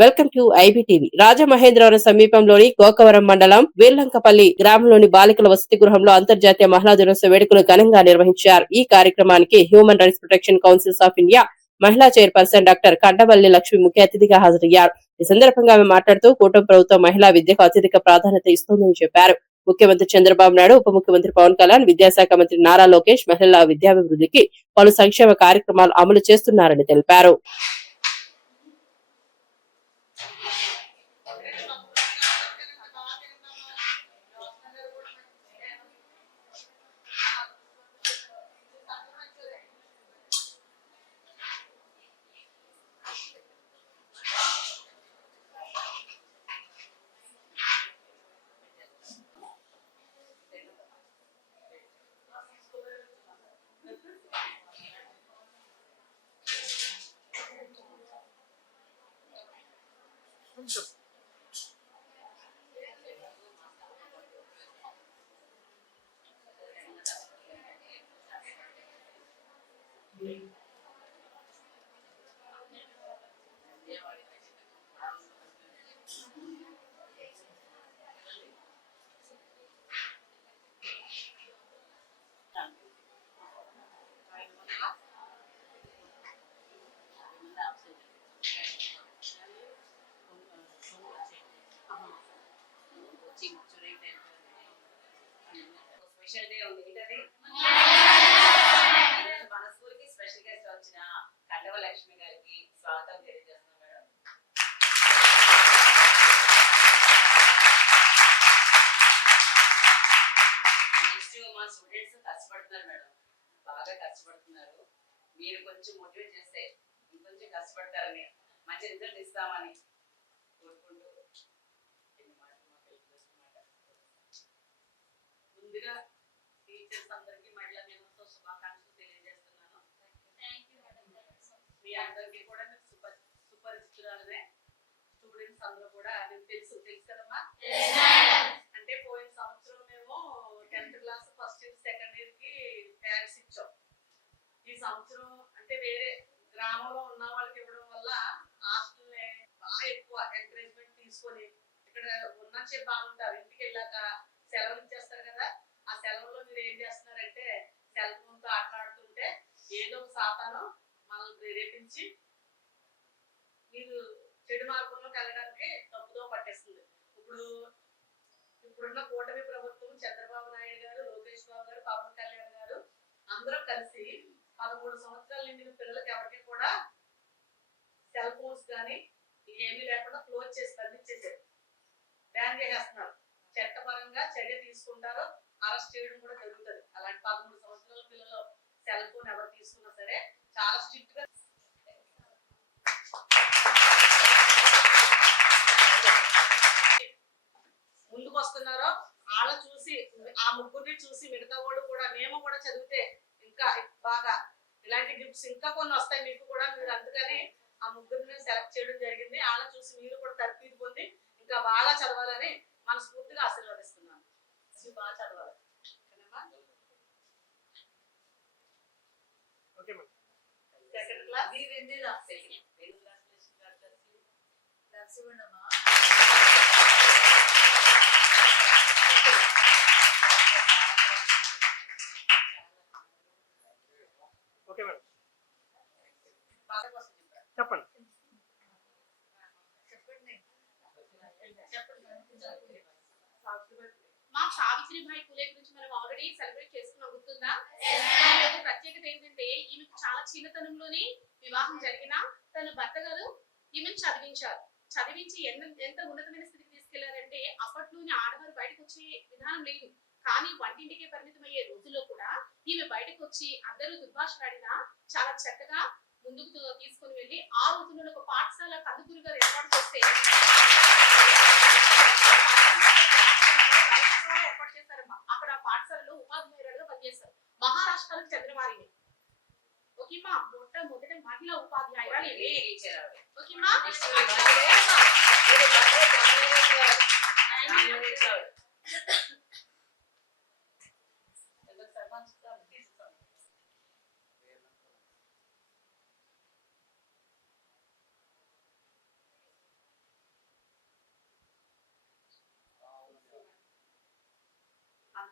Welcome to IBTV. Rajamahendravaram సమీపంలోని గోకవరం మండలం వీర్లంకపల్లి గ్రామంలోని బాలికల వసతి గృహంలో అంతర్జాతీయ మహిళా దినోత్సవ వేడుకలు ఘనంగా నిర్వహించారు. ఈ కార్యక్రమానికి human rights protection councils of India మహిళా చైర్పర్సన్ డాక్టర్ కండవల్లి లక్ష్మి ముఖ్య అతిథిగా హాజరయ్యారు. ఈ సందర్భంగా ఆమె మాట్లాడుతూ కూటమి ప్రభుత్వం మహిళా విద్యకు అత్యధిక ప్రాధాన్యత ఇస్తోందని చెప్పారు. ముఖ్యమంత్రి చంద్రబాబు నాయుడు, ఉప ముఖ్యమంత్రి పవన్ కళ్యాణ్, విద్యాశాఖ మంత్రి నారా లోకేష్ మహిళల విద్యాభివృద్ధికి పలు సంక్షేమ కార్యక్రమాలు అమలు చేస్తున్నారని తెలిపారు. స్పెషల్ డే ఉంది. ఏంటది? మన స్కూల్ కి స్పెషల్ గెస్ట్ వచ్చిన కండవ లక్ష్మి గారికి స్వాగతం తెలియజేస్తున్నాం మేడం. నెక్స్ట్ మా స్టూడెంట్స్ కష్టపడుతున్నారు మేడం, బాగా కష్టపడుతున్నారు. మీరు కొంచెం మోటివేట్ చేస్తే ఇంకొంచెం కష్టపడతారని, మంచి రిజల్ట్ ఇస్తామని కోరుకుంటూ ముందుగా టీచర్స్ అందరికీ మహిళా దినోత్సవ శుభాకాంక్షలు తెలియజేస్తున్నాను. మీ అందరికీ కూడా సుపరిచితురాలనే స్టూడెంట్స్ అందరూ కూడా తెలుసు కదమ్మా. అంటే పోయిన సంవత్సరం మేము 10th class first year second year కి ప్యారిస్ ఇచ్చాం. ఈ సంవత్సరం అంటే వేరే గ్రామంలో ఉన్న వాళ్ళకి ఇవ్వడం వల్ల హాస్టల్ బాగా ఎక్కువ ఎంకరేజ్మెంట్ తీసుకొని ఇక్కడ ఉన్నచ్చే బాగుంటారు. ఇంటికి వెళ్ళాక సెలవులు ఇచ్చేస్తారు కదా, ఆ సెలవులో మీరు ఏం చేస్తున్నారంటే సెల్ ఫోన్ తో ఆటలాడుతుంటే ఏదో ఒక సాతాను మనల్ని ప్రేరేపించి మీరు చెడు మార్గంలోకి వెళ్ళడానికి తప్పుదో పట్టేస్తుంది. ఇప్పుడున్న కూటమి ప్రభుత్వం చంద్రబాబు నాయుడు గారు, లోకేష్ బాబు గారు, పవన్ కళ్యాణ్ గారు అందరూ కలిసి 13 సంవత్సరాలు నిండిన పిల్లలకి ఎవరికి కూడా సెల్ ఫోన్స్ కానీ ఏమీ లేకుండా క్లోజ్ చేసి బంధించేసారు, బ్యాన్ చేసేస్తున్నారు. చట్టపరంగా చర్య తీసుకుంటారు, అరెస్ట్ చేయడం కూడా జరుగుతుంది. అలాంటి 13 సంవత్సరాల పిల్లలు సెల్ ఫోన్ ఎవరు తీసుకున్నా సరే చాలా స్ట్రిక్ట్ గా ముందుకు వస్తున్నారో వాళ్ళ చూసి, ఆ ముగ్గురిని చూసి మిగతా వాళ్ళు కూడా మేము కూడా చదివితే ఇంకా బాగా ఇలాంటి గిఫ్ట్స్ ఇంకా కొన్ని వస్తాయి మీకు కూడా. మీరు అందుకని ఆ ముగ్గురిని సెలెక్ట్ చేయడం జరిగింది. వాళ్ళ చూసి మీరు కూడా తర్ఫీదు పొంది ఇంకా బాగా చదవాలని మనస్ఫూర్తిగా ఆశీర్వదిస్తున్నాను. బాగా చదవాలి. సెకండ్ క్లాస్ చెప్పండి. మా సావిత్రిబాయి పూలే గురించి మనం ఆల్రెడీ సెలబ్రేట్ చేసుకున్నాం, గుర్తుందా? ప్రత్యేకత ఏంటంటే ఈమెకు చాలా చిన్నతనంలోనే వివాహం జరిగిన తన భర్త గారు ఈమెను చదివించి ఎంత ఉన్నతమైన స్థితికి తీసుకెళ్లారంటే అప్పట్లోనే ఆడవారు బయటకు వచ్చే విధానం లేదు, కానీ వంటింటికే పరిమితమయ్యే రోజుల్లో కూడా ఈమె బయటకు వచ్చి అందరూ దుర్భాషలాడినా చాలా చక్కగా ముందుకు తీసుకుని వెళ్ళి ఆ రోజుల్లో ఒక పాఠశాల కందుకూరు గారు ఏర్పాటు చేస్తే ఏర్పాటు చేశారమ్మా. అక్కడ పాఠశాలలో ఉపాధ్యాయులుగా పనిచేస్తారు. మహారాష్ట్రకు చెందిన వారిని. ఓకేమా, మొట్టమొదటి మహిళా ఉపాధ్యాయురాలు ఓకేమా.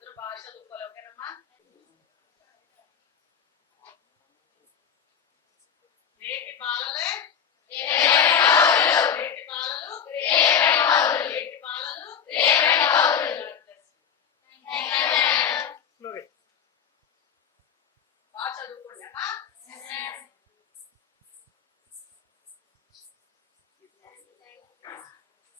అందరూ బాగా చదువుకోవాలి, ఓకేనమ్మా? నేటి బాలలే నేటి బాలలు నేటి బాలలు. బాగా చదువుకోండి అమ్మా.